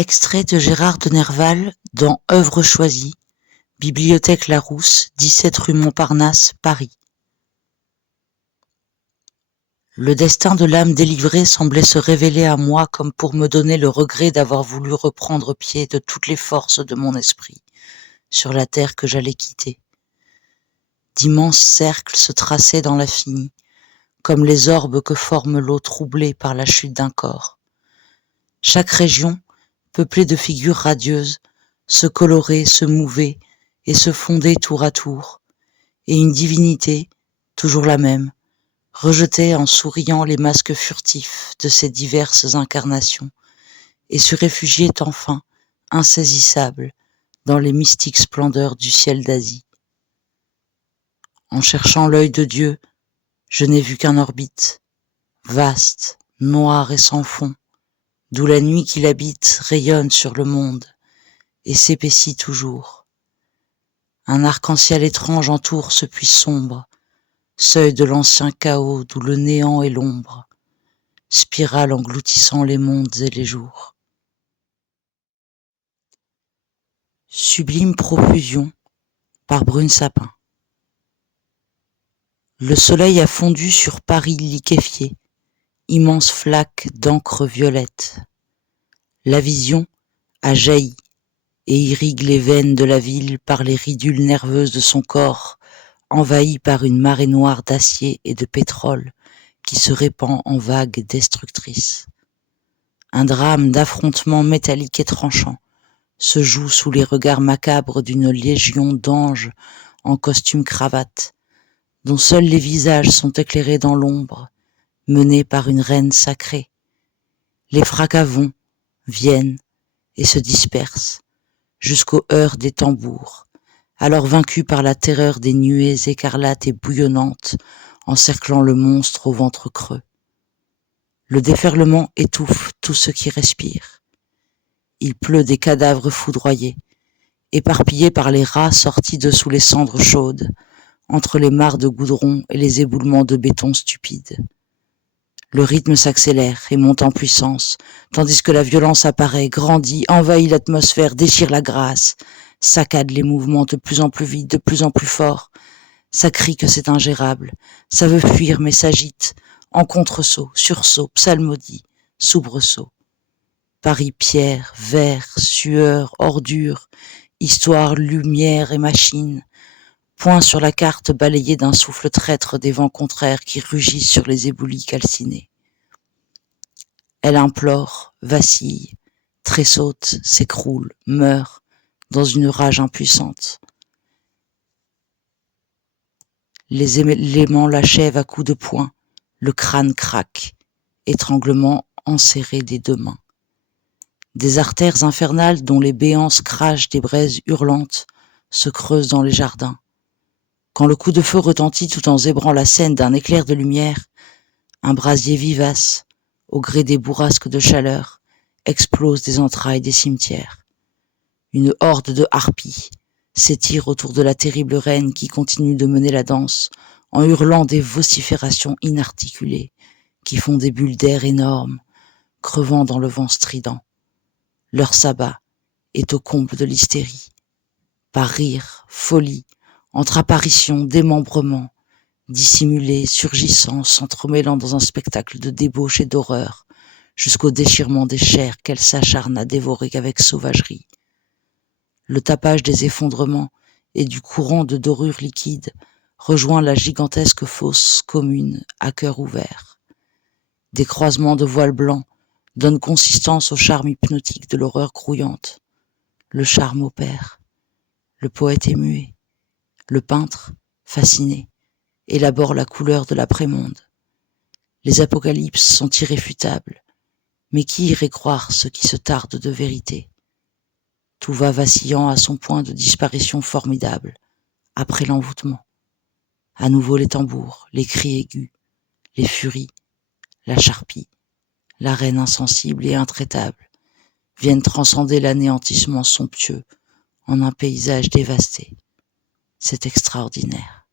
Extrait de Gérard de Nerval dans Œuvres choisies, Bibliothèque Larousse, 17 rue Montparnasse, Paris. Le destin de l'âme délivrée semblait se révéler à moi comme pour me donner le regret d'avoir voulu reprendre pied de toutes les forces de mon esprit sur la terre que j'allais quitter. D'immenses cercles se traçaient dans l'infini, comme les orbes que forme l'eau troublée par la chute d'un corps. Chaque région, peuplée de figures radieuses, se colorait, se mouvait et se fondait tour à tour, et une divinité, toujours la même, rejetait en souriant les masques furtifs de ces diverses incarnations, et se réfugiait enfin, insaisissable, dans les mystiques splendeurs du ciel d'Asie. En cherchant l'œil de Dieu, je n'ai vu qu'un orbite, vaste, noir et sans fond, d'où la nuit qui l'habite rayonne sur le monde et s'épaissit toujours. Un arc-en-ciel étrange entoure ce puits sombre, seuil de l'ancien chaos d'où le néant est l'ombre, spirale engloutissant les mondes et les jours. Sublime profusion par Brune Sapin. Le soleil a fondu sur Paris liquéfié, immense flaque d'encre violette. La vision a jailli et irrigue les veines de la ville par les ridules nerveuses de son corps, envahi par une marée noire d'acier et de pétrole qui se répand en vagues destructrices. Un drame d'affrontement métallique et tranchant se joue sous les regards macabres d'une légion d'anges en costume cravate, dont seuls les visages sont éclairés dans l'ombre, menés par une reine sacrée. Les fracas vont, viennent et se dispersent jusqu'aux heurts des tambours, alors vaincus par la terreur des nuées écarlates et bouillonnantes encerclant le monstre au ventre creux. Le déferlement étouffe tout ce qui respire. Il pleut des cadavres foudroyés, éparpillés par les rats sortis de sous les cendres chaudes, entre les mares de goudron et les éboulements de béton stupides. Le rythme s'accélère et monte en puissance, tandis que la violence apparaît, grandit, envahit l'atmosphère, déchire la grâce, saccade les mouvements de plus en plus vite, de plus en plus fort. Ça crie que c'est ingérable, ça veut fuir mais s'agite, en contre-saut, sursaut, psalmodie, soubresaut. Paris pierre, verre, sueur, ordure, histoire, lumière et machine, point sur la carte balayée d'un souffle traître des vents contraires qui rugissent sur les éboulis calcinés. Elle implore, vacille, tressaute, s'écroule, meurt, dans une rage impuissante. Les éléments l'achèvent à coups de poing, le crâne craque, étranglement enserré des deux mains. Des artères infernales dont les béances crachent des braises hurlantes se creusent dans les jardins. Quand le coup de feu retentit tout en zébrant la scène d'un éclair de lumière, un brasier vivace, au gré des bourrasques de chaleur, explose des entrailles des cimetières. Une horde de harpies s'étire autour de la terrible reine qui continue de mener la danse en hurlant des vociférations inarticulées qui font des bulles d'air énormes, crevant dans le vent strident. Leur sabbat est au comble de l'hystérie. Par rire, folie, entre apparitions, démembrements, dissimulés, surgissant, s'entremêlant dans un spectacle de débauche et d'horreur, jusqu'au déchirement des chairs qu'elle s'acharne à dévorer avec sauvagerie. Le tapage des effondrements et du courant de dorure liquide rejoint la gigantesque fosse commune à cœur ouvert. Des croisements de voiles blancs donnent consistance au charme hypnotique de l'horreur grouillante. Le charme opère. Le poète est muet. Le peintre, fasciné, élabore la couleur de l'après-monde. Les apocalypses sont irréfutables, mais qui irait croire ce qui se tarde de vérité? Tout va vacillant à son point de disparition formidable, après l'envoûtement. À nouveau les tambours, les cris aigus, les furies, la charpie, la reine insensible et intraitable, viennent transcender l'anéantissement somptueux en un paysage dévasté. C'est extraordinaire.